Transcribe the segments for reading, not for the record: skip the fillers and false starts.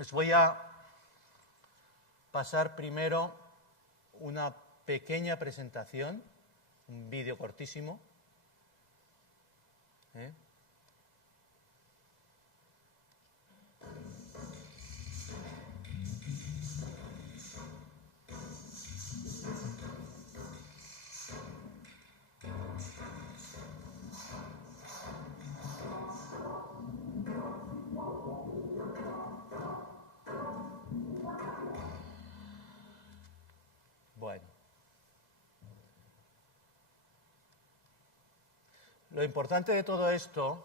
os voy a pasar primero una pequeña presentación, un vídeo cortísimo. Bueno, lo importante de todo esto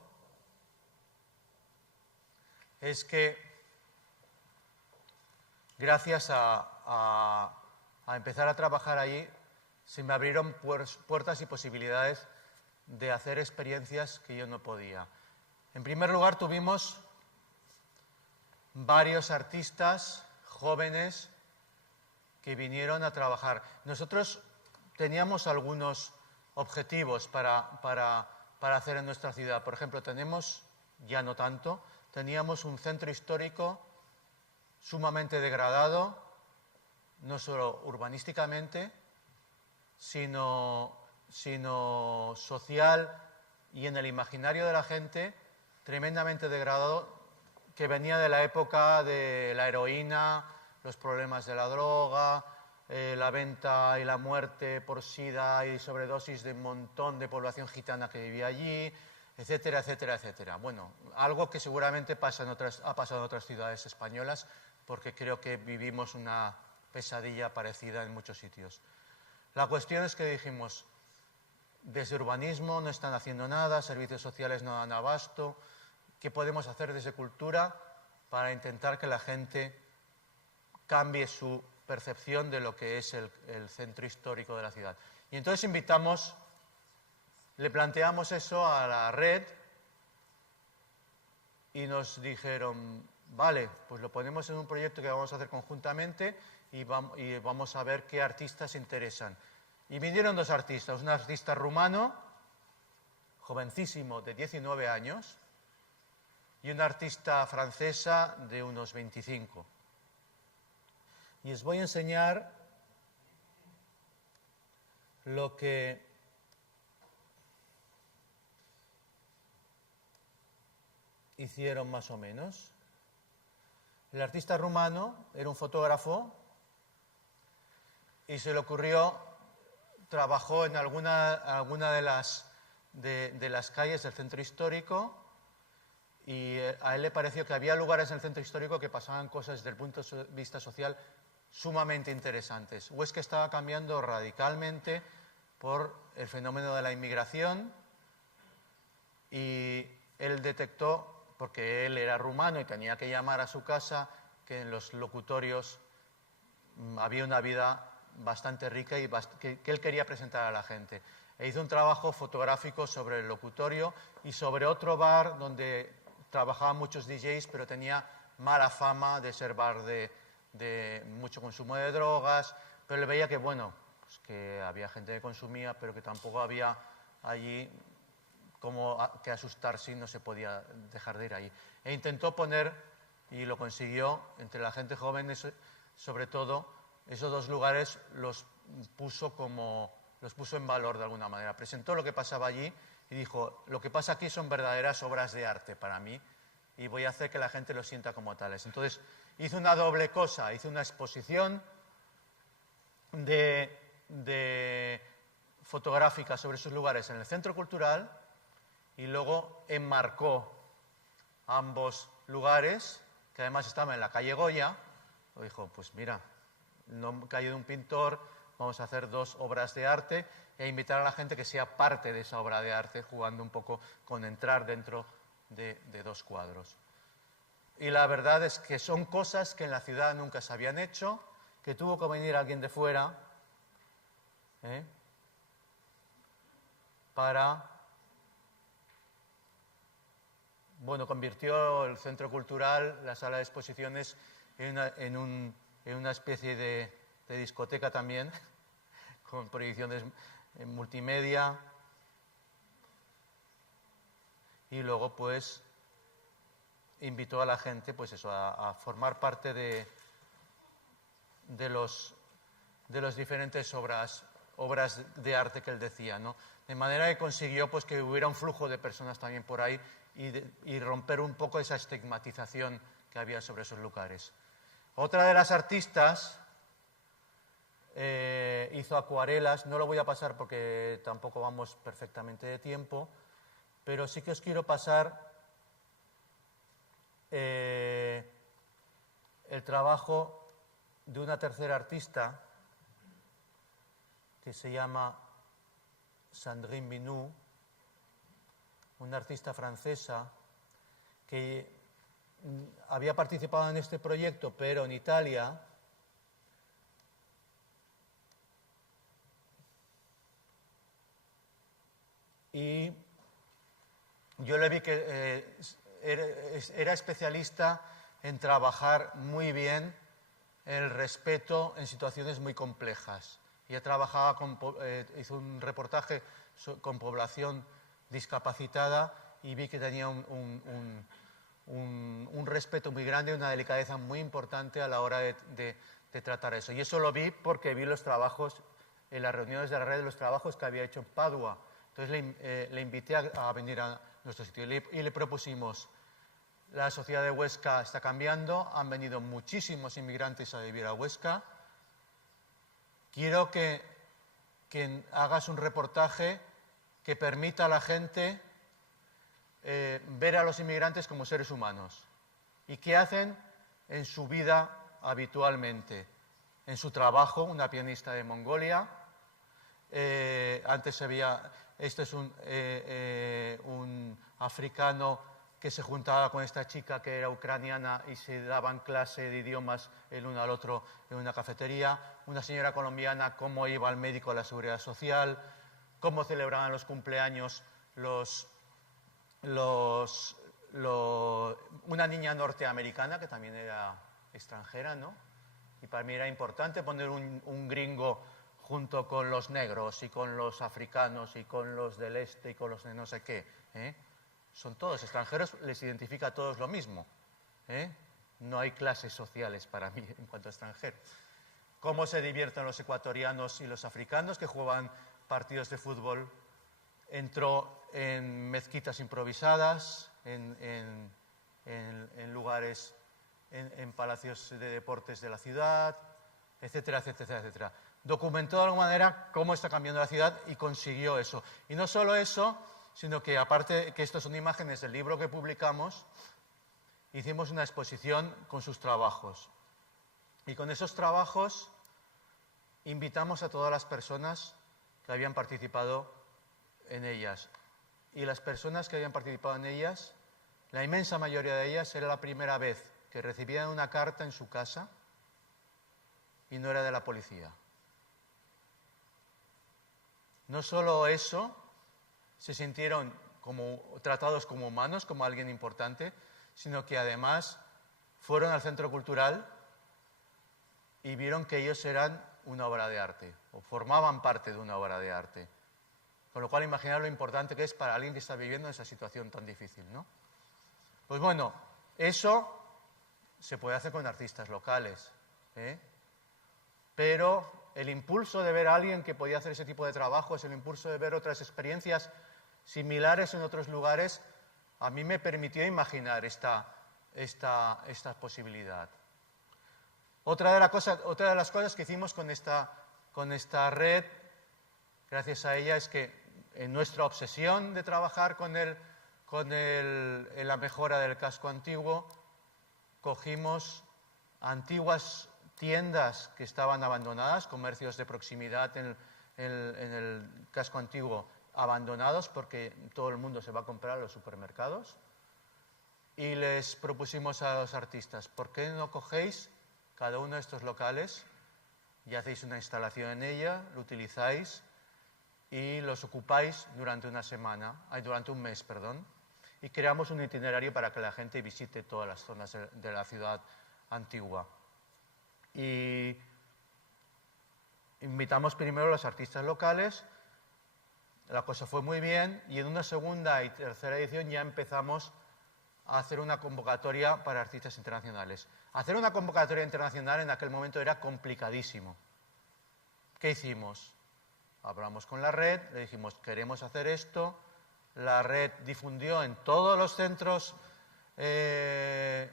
es que gracias a empezar a trabajar allí se me abrieron puertas y posibilidades de hacer experiencias que yo no podía. En primer lugar, tuvimos varios artistas jóvenes que vinieron a trabajar. Nosotros teníamos algunos objetivos para hacer en nuestra ciudad. Por ejemplo, ya no tanto, teníamos un centro histórico sumamente degradado, no solo urbanísticamente, sino social y en el imaginario de la gente, tremendamente degradado, que venía de la época de la heroína, los problemas de la droga, la venta y la muerte por sida y sobredosis de un montón de población gitana que vivía allí, etcétera, etcétera, etcétera. Bueno, algo que seguramente ha pasado en otras ciudades españolas, porque creo que vivimos una pesadilla parecida en muchos sitios. La cuestión es que dijimos, desde urbanismo no están haciendo nada, servicios sociales no dan abasto, ¿qué podemos hacer desde cultura para intentar que la gente cambie su percepción de lo que es el centro histórico de la ciudad? Y entonces le planteamos eso a la red y nos dijeron, vale, pues lo ponemos en un proyecto que vamos a hacer conjuntamente y vamos a ver qué artistas se interesan. Y vinieron dos artistas, un artista rumano, jovencísimo, de 19 años, y una artista francesa de unos 25. Y os voy a enseñar lo que hicieron más o menos. El artista rumano era un fotógrafo y se le ocurrió, trabajó en alguna de las calles del centro histórico y a él le pareció que había lugares en el centro histórico que pasaban cosas desde el punto de vista social sumamente interesantes. Huesca estaba cambiando radicalmente por el fenómeno de la inmigración y él detectó, porque él era rumano y tenía que llamar a su casa, que en los locutorios había una vida bastante rica y que él quería presentar a la gente. E hizo un trabajo fotográfico sobre el locutorio y sobre otro bar donde trabajaban muchos DJs, pero tenía mala fama de ser bar de mucho consumo de drogas, pero le veía que, bueno, pues que había gente que consumía, pero que tampoco había allí como que asustarse y no se podía dejar de ir allí. E intentó poner, y lo consiguió, entre la gente joven, sobre todo, esos dos lugares los puso en valor de alguna manera. Presentó lo que pasaba allí y dijo, lo que pasa aquí son verdaderas obras de arte para mí y voy a hacer que la gente lo sienta como tales. Entonces, hizo una doble cosa, hizo una exposición fotográfica sobre esos lugares en el Centro Cultural y luego enmarcó ambos lugares, que además estaban en la calle Goya. Dijo, pues mira, no calle de un pintor, vamos a hacer dos obras de arte e invitar a la gente que sea parte de esa obra de arte, jugando un poco con entrar dentro de dos cuadros. Y la verdad es que son cosas que en la ciudad nunca se habían hecho, que tuvo que venir alguien de fuera convirtió el centro cultural, la sala de exposiciones, en una especie de discoteca también, con proyecciones en multimedia. Y luego, pues, invitó a la gente, pues eso, a formar parte de los diferentes obras de arte que él decía, ¿no? De manera que consiguió pues, que hubiera un flujo de personas también por ahí y romper un poco esa estigmatización que había sobre esos lugares. Otra de las artistas hizo acuarelas, no lo voy a pasar porque tampoco vamos perfectamente de tiempo, pero sí que os quiero pasar el trabajo de una tercera artista que se llama Sandrine Binou, una artista francesa que había participado en este proyecto, pero en Italia. Y yo le vi que era especialista en trabajar muy bien el respeto en situaciones muy complejas. Ella trabajaba hizo un reportaje con población discapacitada y vi que tenía un respeto muy grande, una delicadeza muy importante a la hora de tratar eso. Y eso lo vi porque vi los trabajos, en las reuniones de la red, los trabajos que había hecho en Padua. Entonces le invité a venir a nuestro sitio y le propusimos: la sociedad de Huesca está cambiando, han venido muchísimos inmigrantes a vivir a Huesca. Quiero que hagas un reportaje que permita a la gente ver a los inmigrantes como seres humanos y qué hacen en su vida habitualmente, en su trabajo. Una pianista de Mongolia, antes se veía, este es un africano que se juntaba con esta chica que era ucraniana y se daban clase de idiomas el uno al otro en una cafetería. Una señora colombiana, cómo iba al médico a la seguridad social, cómo celebraban los cumpleaños una niña norteamericana que también era extranjera, ¿no? Y para mí era importante poner un gringo junto con los negros y con los africanos y con los del este y con los de no sé qué, ¿eh? Son todos extranjeros, les identifica a todos lo mismo, ¿eh? No hay clases sociales para mí en cuanto a extranjero. Cómo se divierten los ecuatorianos y los africanos que juegan partidos de fútbol. Entró en mezquitas improvisadas, en lugares, en palacios de deportes de la ciudad, etcétera, etcétera, etcétera. Documentó de alguna manera cómo está cambiando la ciudad y consiguió eso. Y no solo eso, sino que aparte que estas son imágenes del libro que publicamos, hicimos una exposición con sus trabajos. Y con esos trabajos invitamos a todas las personas que habían participado en ellas. Y las personas que habían participado en ellas, la inmensa mayoría de ellas, era la primera vez que recibían una carta en su casa y no era de la policía. No solo eso, se sintieron tratados como humanos, como alguien importante, sino que además fueron al centro cultural y vieron que ellos eran una obra de arte, o formaban parte de una obra de arte. Con lo cual, imaginar lo importante que es para alguien que está viviendo esa situación tan difícil, ¿no? Pues bueno, eso se puede hacer con artistas locales, ¿eh? Pero el impulso de ver a alguien que podía hacer ese tipo de trabajos, el impulso de ver otras experiencias similares en otros lugares, a mí me permitió imaginar esta posibilidad. Otra de las cosas que hicimos con esta red, gracias a ella, es que en nuestra obsesión de trabajar en la mejora del casco antiguo, cogimos antiguas tiendas que estaban abandonadas, comercios de proximidad en el casco antiguo abandonados porque todo el mundo se va a comprar a los supermercados, y les propusimos a los artistas: ¿por qué no cogéis cada uno de estos locales y hacéis una instalación en ella, lo utilizáis y los ocupáis durante un mes, y creamos un itinerario para que la gente visite todas las zonas de la ciudad antigua? Y invitamos primero a los artistas locales, la cosa fue muy bien, y en una segunda y tercera edición ya empezamos a hacer una convocatoria para artistas internacionales. Hacer una convocatoria internacional en aquel momento era complicadísimo. ¿Qué hicimos? Hablamos con la red, le dijimos, queremos hacer esto. La red difundió en todos los centros que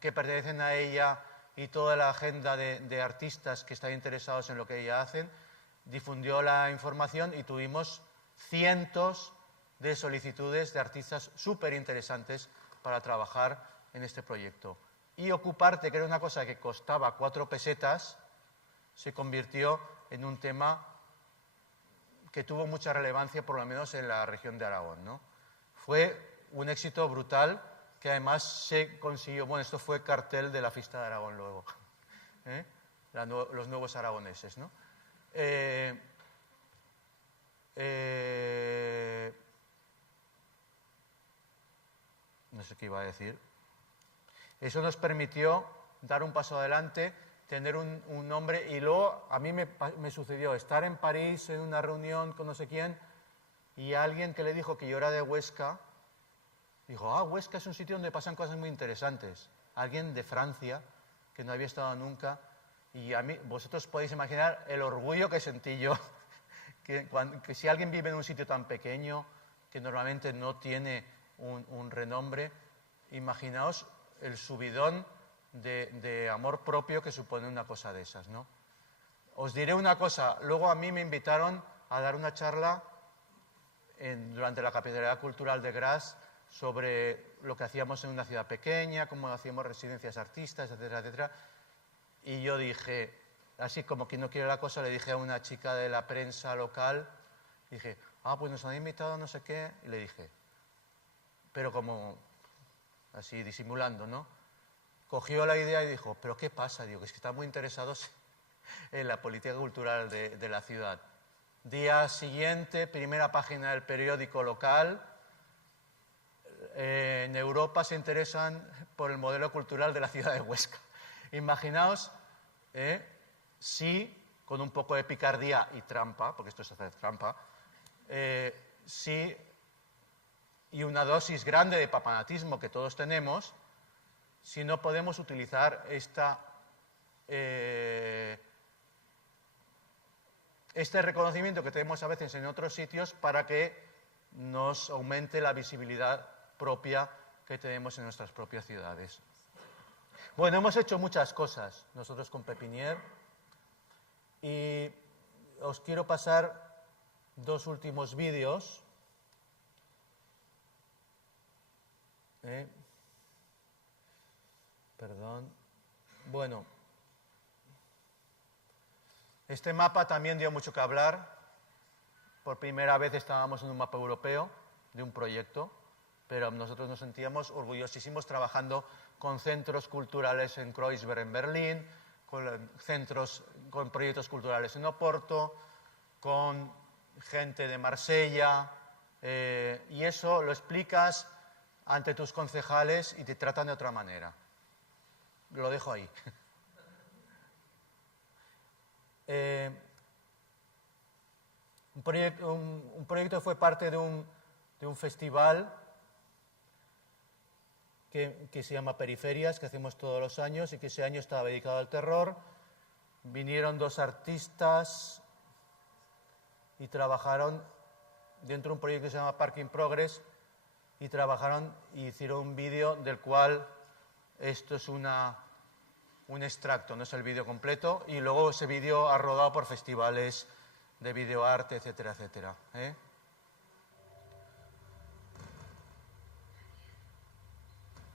pertenecen a ella y toda la agenda de artistas que están interesados en lo que ella hacen. Difundió la información y tuvimos cientos de solicitudes de artistas súper interesantes para trabajar en este proyecto. Y Ocuparte, que era una cosa que costaba 4 pesetas, se convirtió en un tema que tuvo mucha relevancia, por lo menos en la región de Aragón, ¿no? Fue un éxito brutal que además se consiguió, bueno, esto fue cartel de la fiesta de Aragón luego, los nuevos aragoneses, ¿no? No sé qué iba a decir. Eso nos permitió dar un paso adelante, tener un nombre, y luego a mí me sucedió estar en París en una reunión con no sé quién y alguien que le dijo que yo era de Huesca, dijo, Huesca es un sitio donde pasan cosas muy interesantes. Alguien de Francia que no había estado nunca, y a mí, vosotros podéis imaginar el orgullo que sentí yo, que si alguien vive en un sitio tan pequeño, que normalmente no tiene un renombre, imaginaos el subidón de amor propio que supone una cosa de esas, ¿no? Os diré una cosa, luego a mí me invitaron a dar una charla durante la Capitalidad Cultural de Graz sobre lo que hacíamos en una ciudad pequeña, cómo hacíamos residencias artistas, etcétera, etcétera. Y yo dije, así como quien no quiere la cosa, le dije a una chica de la prensa local, dije, pues nos han invitado no sé qué, y le dije, pero como así disimulando, ¿no? Cogió la idea y dijo, ¿pero qué pasa? Digo, que es que están muy interesados en la política cultural de la ciudad. Día siguiente, primera página del periódico local, en Europa se interesan por el modelo cultural de la ciudad de Huesca. Imaginaos si, con un poco de picardía y trampa, porque esto es hacer trampa, si, y una dosis grande de papanatismo que todos tenemos, si no podemos utilizar este reconocimiento que tenemos a veces en otros sitios para que nos aumente la visibilidad propia que tenemos en nuestras propias ciudades. Bueno, hemos hecho muchas cosas nosotros con Pepinier y os quiero pasar 2 últimos vídeos. Perdón. Bueno, este mapa también dio mucho que hablar. Por primera vez estábamos en un mapa europeo de un proyecto, pero nosotros nos sentíamos orgullosísimos trabajando con centros culturales en Kreuzberg, en Berlín, con proyectos culturales en Oporto, con gente de Marsella, y eso lo explicas ante tus concejales y te tratan de otra manera. Lo dejo ahí. Un proyecto fue parte de un festival que se llama Periferias, que hacemos todos los años y que ese año estaba dedicado al terror. Vinieron 2 artistas y trabajaron dentro de un proyecto que se llama Parking Progress y trabajaron y hicieron un vídeo del cual esto es un extracto, no es el vídeo completo, y luego ese vídeo ha rodado por festivales de videoarte, etcétera, etcétera.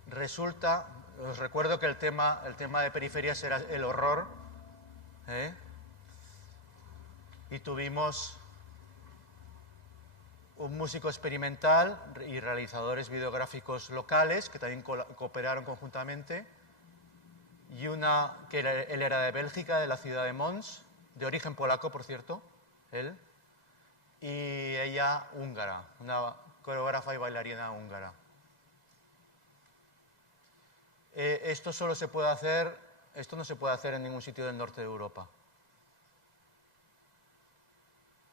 Resulta, os recuerdo que el tema de Periferias era el horror, y tuvimos un músico experimental y realizadores videográficos locales que también cooperaron conjuntamente, y él era de Bélgica, de la ciudad de Mons, de origen polaco, por cierto, él, y ella húngara, una coreógrafa y bailarina húngara. Esto no se puede hacer en ningún sitio del norte de Europa.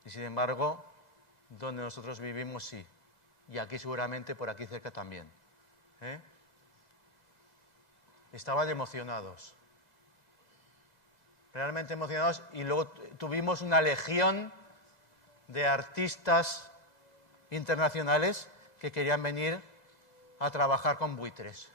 Y sin embargo, donde nosotros vivimos sí. Y aquí seguramente, por aquí cerca también. ¿eh? Estaban emocionados. Realmente emocionados. Y luego tuvimos una legión de artistas internacionales que querían venir a trabajar con buitres.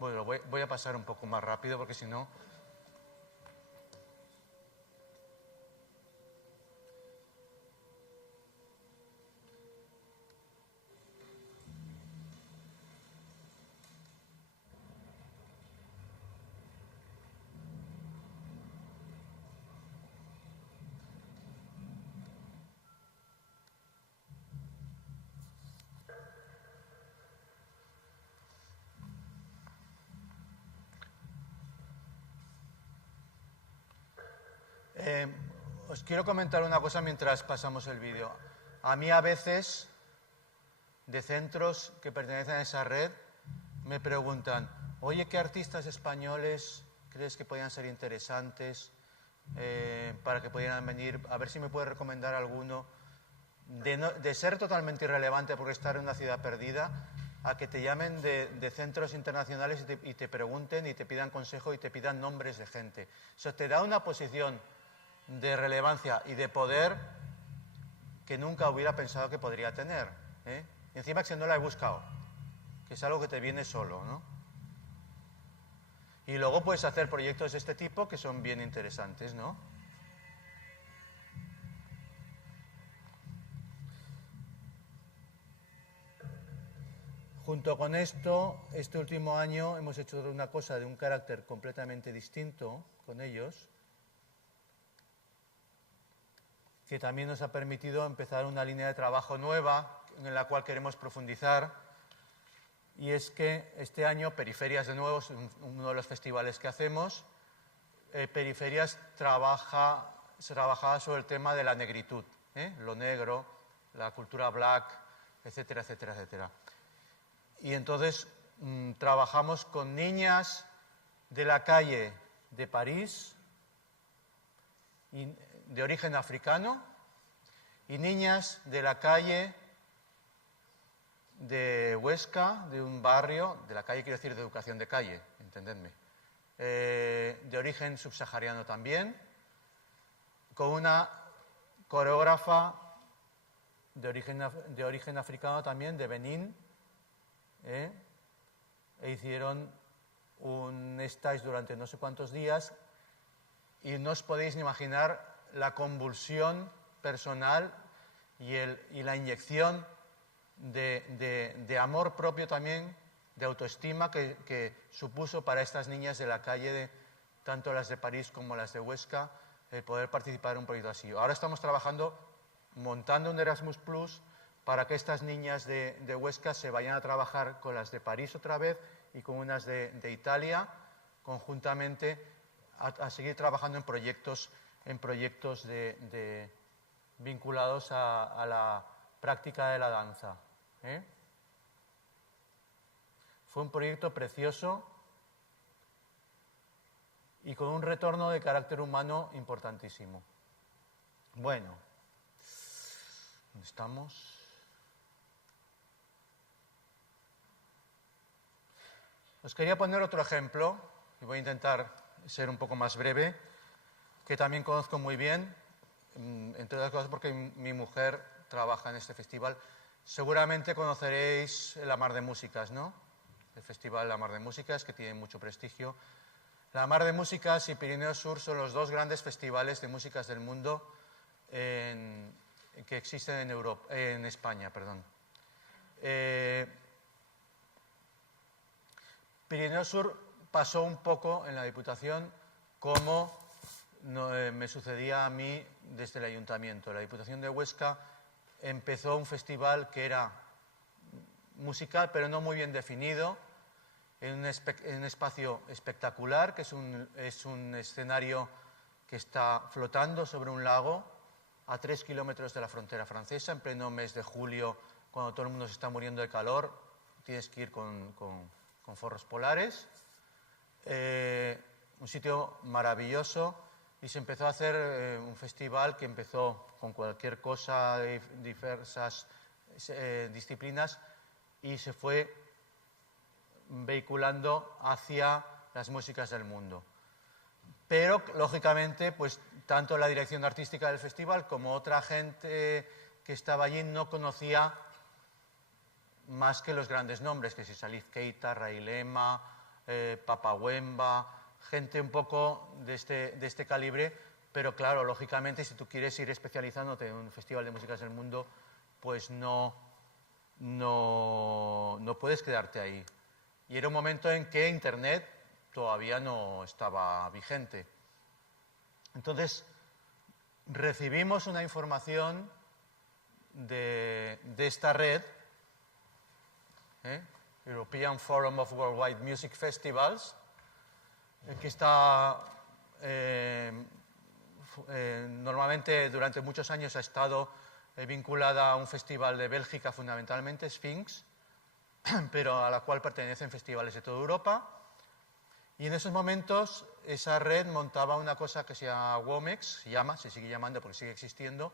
Bueno, voy a pasar un poco más rápido porque si no... Os quiero comentar una cosa mientras pasamos el vídeo. A mí a veces, de centros que pertenecen a esa red, me preguntan, oye, ¿qué artistas españoles crees que podrían ser interesantes para que pudieran venir? A ver si me puedes recomendar alguno. De ser totalmente irrelevante porque estar en una ciudad perdida, a que te llamen de centros internacionales y te pregunten y te pidan consejo y te pidan nombres de gente. Eso te da una posición de relevancia y de poder que nunca hubiera pensado que podría tener, ¿eh? Y encima que no la he buscado, que es algo que te viene solo, ¿no? Y luego puedes hacer proyectos de este tipo que son bien interesantes, ¿no? Junto con esto, este último año hemos hecho una cosa de un carácter completamente distinto con ellos, que también nos ha permitido empezar una línea de trabajo nueva en la cual queremos profundizar, y es que este año Periferias, de nuevo, es uno de los festivales que hacemos. Periferias se trabajaba sobre el tema de la negritud, lo negro, la cultura black, etcétera, etcétera, etcétera. Y entonces trabajamos con niñas de la calle de París, de origen africano, y niñas de la calle de Huesca, de un barrio, de la calle quiero decir de educación de calle, entendedme, de origen subsahariano también, con una coreógrafa de origen africano también, de Benín, e hicieron un stage durante no sé cuántos días, y no os podéis ni imaginar la convulsión personal y la inyección de amor propio también, de autoestima que supuso para estas niñas de la calle, tanto las de París como las de Huesca, el poder participar en un proyecto así. Ahora estamos trabajando, montando un Erasmus Plus para que estas niñas de Huesca se vayan a trabajar con las de París otra vez y con unas de Italia, conjuntamente, a seguir trabajando en proyectos vinculados a la práctica de la danza. Fue un proyecto precioso y con un retorno de carácter humano importantísimo. Bueno, ¿dónde estamos? Os quería poner otro ejemplo, y voy a intentar ser un poco más breve, que también conozco muy bien, entre otras cosas porque mi mujer trabaja en este festival. Seguramente conoceréis La Mar de Músicas, ¿no? El Festival La Mar de Músicas, que tiene mucho prestigio. La Mar de Músicas y Pirineo Sur son los dos grandes festivales de músicas del mundo que existen en España. Pirineo Sur pasó un poco en la Diputación como me sucedía a mí desde el Ayuntamiento. La Diputación de Huesca empezó un festival que era musical, pero no muy bien definido, en un espacio espectacular, que es un escenario que está flotando sobre un lago a 3 kilómetros de la frontera francesa, en pleno mes de julio, cuando todo el mundo se está muriendo de calor, tienes que ir con forros polares. un sitio maravilloso, y se empezó a hacer un festival que empezó con cualquier cosa de diversas disciplinas y se fue vehiculando hacia las músicas del mundo. Pero, lógicamente, pues tanto la dirección artística del festival como otra gente que estaba allí no conocía más que los grandes nombres, que si Salif Keita, Ray Lema, Papa Wemba, gente un poco de este calibre, pero claro, lógicamente, si tú quieres ir especializándote en un festival de músicas del mundo, pues no puedes quedarte ahí. Y era un momento en que Internet todavía no estaba vigente. Entonces, recibimos una información de esta red, European Forum of Worldwide Music Festivals, que está normalmente durante muchos años ha estado vinculada a un festival de Bélgica, fundamentalmente, Sphinx, pero a la cual pertenecen festivales de toda Europa. Y en esos momentos esa red montaba una cosa que se llama WOMEX, se sigue llamando porque sigue existiendo,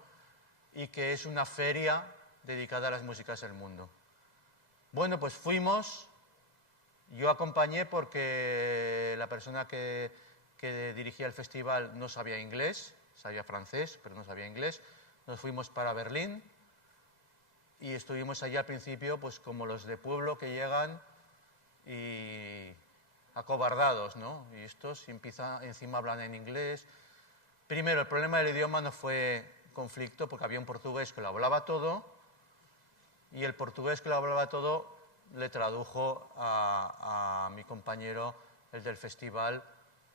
y que es una feria dedicada a las músicas del mundo. Bueno, pues fuimos, yo acompañé porque la persona que dirigía el festival no sabía inglés, sabía francés, pero no sabía inglés. Nos fuimos para Berlín y estuvimos allí al principio pues como los de pueblo que llegan y acobardados, ¿no? Y estos encima hablan en inglés. Primero, el problema del idioma no fue conflicto porque había un portugués que lo hablaba todo y el portugués que lo hablaba todo le tradujo a mi compañero, el del festival,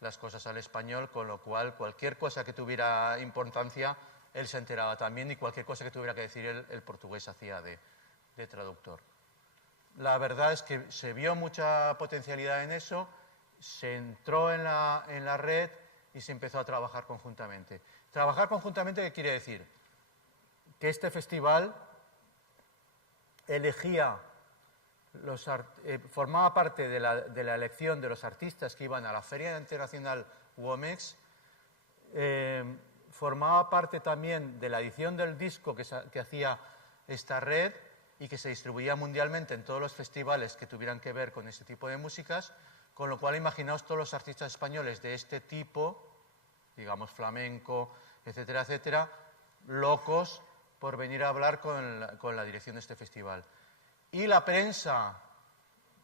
las cosas al español, con lo cual cualquier cosa que tuviera importancia, él se enteraba también y cualquier cosa que tuviera que decir él, el portugués hacía de traductor. La verdad es que se vio mucha potencialidad en eso, se entró en la red y se empezó a trabajar conjuntamente. Trabajar conjuntamente, ¿qué quiere decir? Que este festival elegía, formaba parte de la elección de los artistas que iban a la Feria Internacional WOMEX, formaba parte también de la edición del disco que hacía esta red y que se distribuía mundialmente en todos los festivales que tuvieran que ver con este tipo de músicas, con lo cual imaginaos todos los artistas españoles de este tipo, digamos flamenco, etcétera, etcétera, locos por venir a hablar con la dirección de este festival. Y la prensa,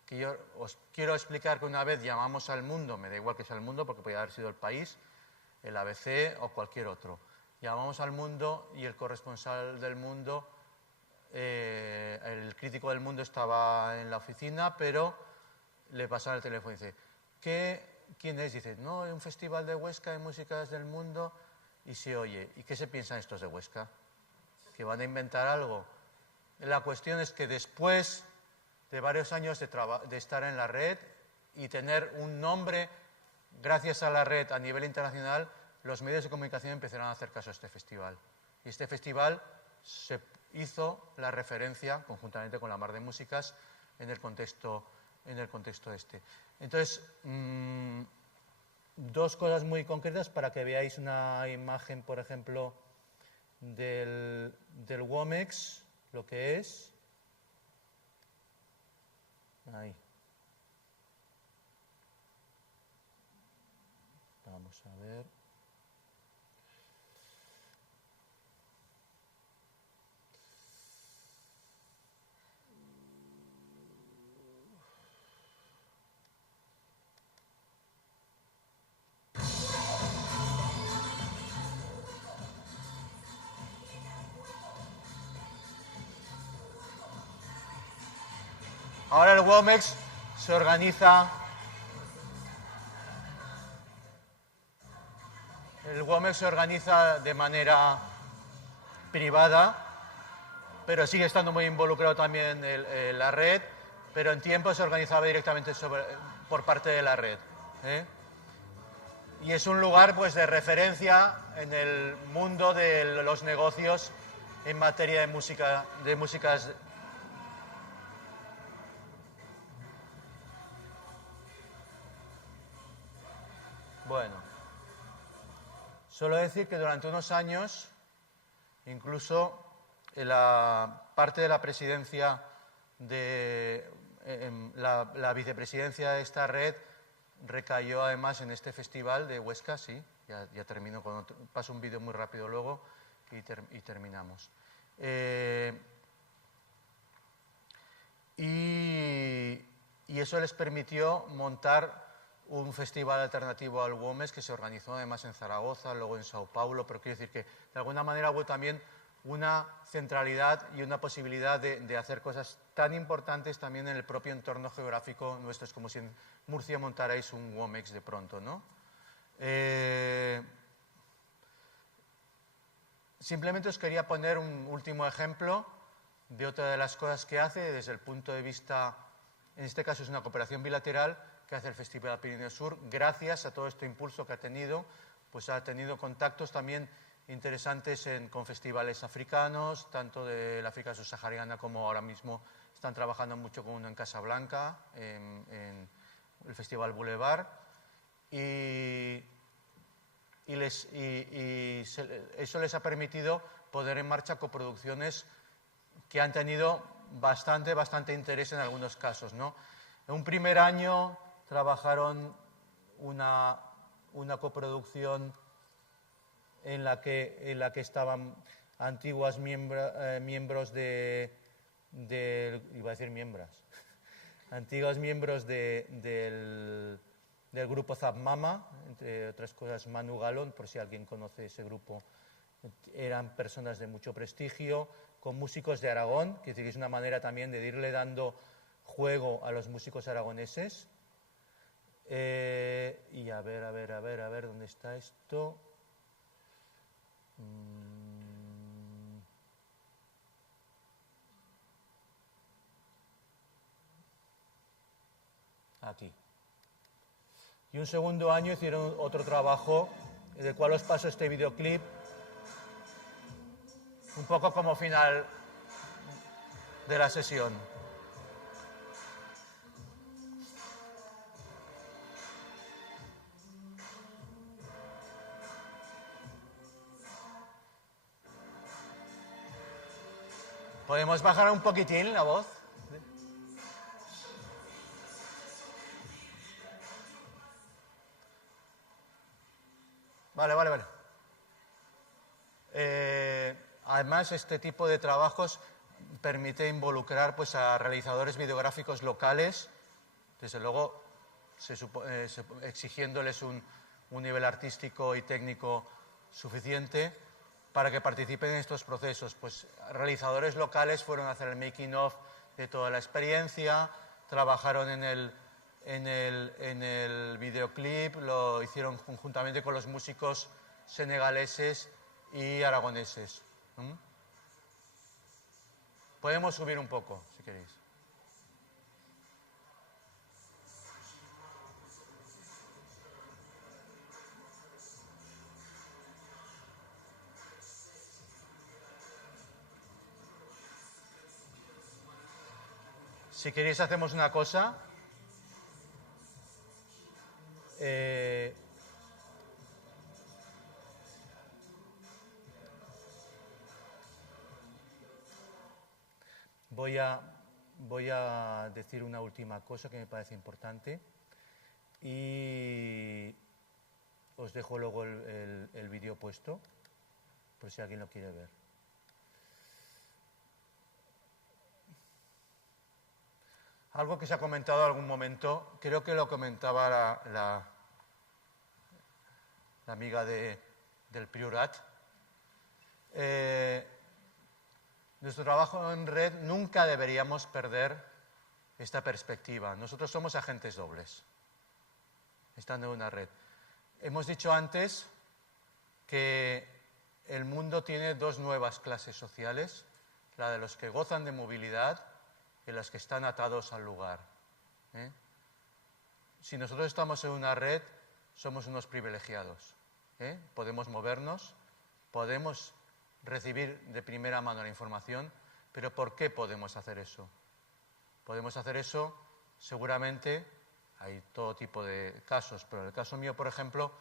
que yo os quiero explicar que una vez llamamos al Mundo, me da igual que sea el Mundo porque podría haber sido El País, el ABC o cualquier otro. Llamamos al Mundo y el corresponsal del Mundo, el crítico del Mundo estaba en la oficina, pero le pasaron el teléfono y dice, ¿quién es? Dice, no, es un festival de Huesca de músicas del mundo, y se oye. ¿Y qué se piensan estos de Huesca? ¿Que van a inventar algo? La cuestión es que después de varios años de estar en la red y tener un nombre, gracias a la red a nivel internacional, los medios de comunicación empezaron a hacer caso a este festival. Y este festival se hizo la referencia, conjuntamente con la Mar de Músicas, en el contexto este. Entonces, dos cosas muy concretas para que veáis una imagen, por ejemplo, del WOMEX, lo que es. Ahí. Vamos a ver. Ahora el WOMEX se organiza. El WOMEX se organiza de manera privada, pero sigue estando muy involucrado también la red, pero en tiempo se organizaba directamente por parte de la red. Y es un lugar pues, de referencia en el mundo de los negocios en materia de músicas. Bueno, solo decir que durante unos años, incluso en la parte de la presidencia, la vicepresidencia de esta red recayó además en este festival de Huesca, sí, ya termino, paso un vídeo muy rápido luego y terminamos. Y eso les permitió montar un festival alternativo al WOMEX que se organizó además en Zaragoza, luego en Sao Paulo, pero quiero decir que de alguna manera hubo también una centralidad y una posibilidad de hacer cosas tan importantes también en el propio entorno geográfico nuestro. Es como si en Murcia montarais un WOMEX de pronto, ¿no? Simplemente os quería poner un último ejemplo de otra de las cosas que hace desde el punto de vista, en este caso es una cooperación bilateral que hace el Festival Pirineo Sur. Gracias a todo este impulso que ha tenido, pues ha tenido contactos también interesantes con festivales africanos, tanto del África subsahariana como ahora mismo están trabajando mucho con uno en Casablanca, en el Festival Boulevard, y eso les ha permitido poner en marcha coproducciones que han tenido bastante interés en algunos casos, ¿no? En un primer año trabajaron una coproducción en la que estaban antiguas miembros iba a decir miembros, antiguos miembros del grupo Zapmama, entre otras cosas Manu Galón, por si alguien conoce ese grupo. Eran personas de mucho prestigio, con músicos de Aragón, que es una manera también de irle dando juego a los músicos aragoneses. Y a ver, ¿dónde está esto? Aquí. Y un segundo año hicieron otro trabajo, del cual os paso este videoclip, un poco como final de la sesión. ¿Podemos bajar un poquitín la voz? Vale. Además, este tipo de trabajos permite involucrar pues, a realizadores videográficos locales, desde luego exigiéndoles un nivel artístico y técnico suficiente para que participen en estos procesos. Pues realizadores locales fueron a hacer el making of de toda la experiencia, trabajaron en el videoclip, lo hicieron conjuntamente con los músicos senegaleses y aragoneses. Podemos subir un poco, si queréis. Si queréis hacemos una cosa. Voy a decir una última cosa que me parece importante y os dejo luego el vídeo puesto por si alguien lo quiere ver. Algo que se ha comentado en algún momento, creo que lo comentaba la amiga del Priorat. Nuestro trabajo en red nunca deberíamos perder esta perspectiva. Nosotros somos agentes dobles, estando en una red. Hemos dicho antes que el mundo tiene dos nuevas clases sociales, la de los que gozan de movilidad y las que están atados al lugar. Si nosotros estamos en una red, somos unos privilegiados. Podemos movernos, podemos recibir de primera mano la información, pero ¿por qué podemos hacer eso? Podemos hacer eso, seguramente, hay todo tipo de casos, pero en el caso mío, por ejemplo,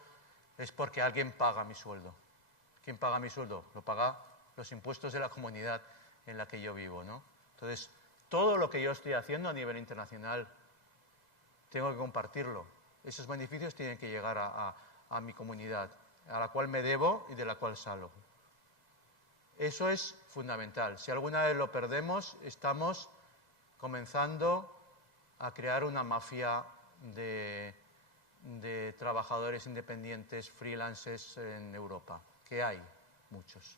es porque alguien paga mi sueldo. ¿Quién paga mi sueldo? Lo paga los impuestos de la comunidad en la que yo vivo, ¿no? Entonces, todo lo que yo estoy haciendo a nivel internacional tengo que compartirlo. Esos beneficios tienen que llegar a mi comunidad, a la cual me debo y de la cual salgo. Eso es fundamental. Si alguna vez lo perdemos, estamos comenzando a crear una mafia de trabajadores independientes, freelancers en Europa, que hay muchos.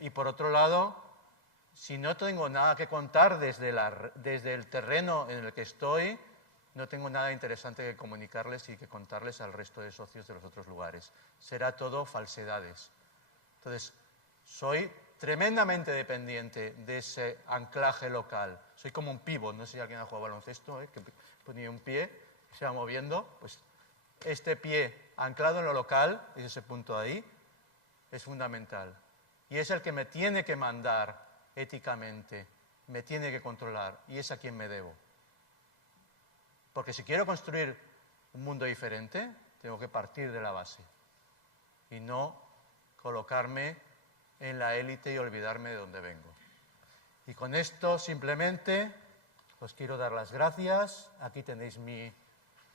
Y por otro lado, si no tengo nada que contar desde el terreno en el que estoy, no tengo nada interesante que comunicarles y que contarles al resto de socios de los otros lugares. Será todo falsedades. Entonces, soy tremendamente dependiente de ese anclaje local. Soy como un pívot, no sé si alguien ha jugado baloncesto, que ponía un pie, se va moviendo, pues este pie anclado en lo local, es ese punto ahí, es fundamental. Y es el que me tiene que mandar éticamente, me tiene que controlar, y es a quien me debo. Porque si quiero construir un mundo diferente, tengo que partir de la base y no colocarme en la élite y olvidarme de dónde vengo. Y con esto simplemente os quiero dar las gracias. Aquí tenéis mi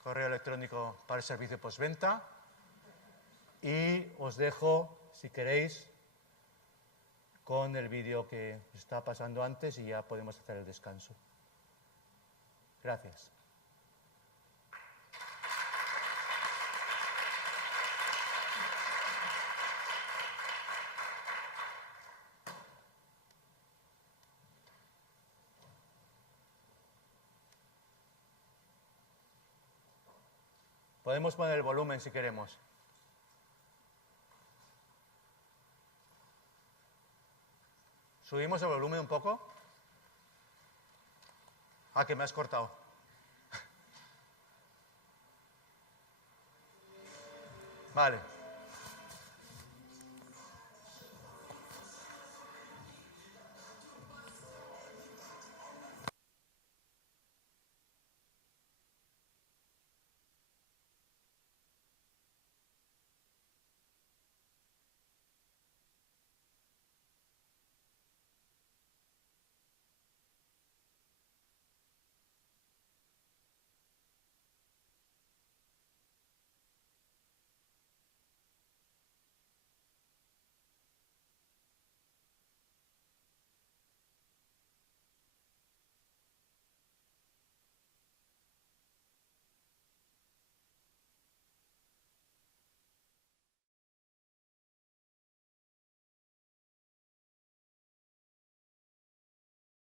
correo electrónico para el servicio postventa y os dejo, si queréis, con el vídeo que está pasando antes y ya podemos hacer el descanso. Gracias. Podemos poner el volumen si queremos. ¿Subimos el volumen un poco? Ah, que me has cortado. Vale.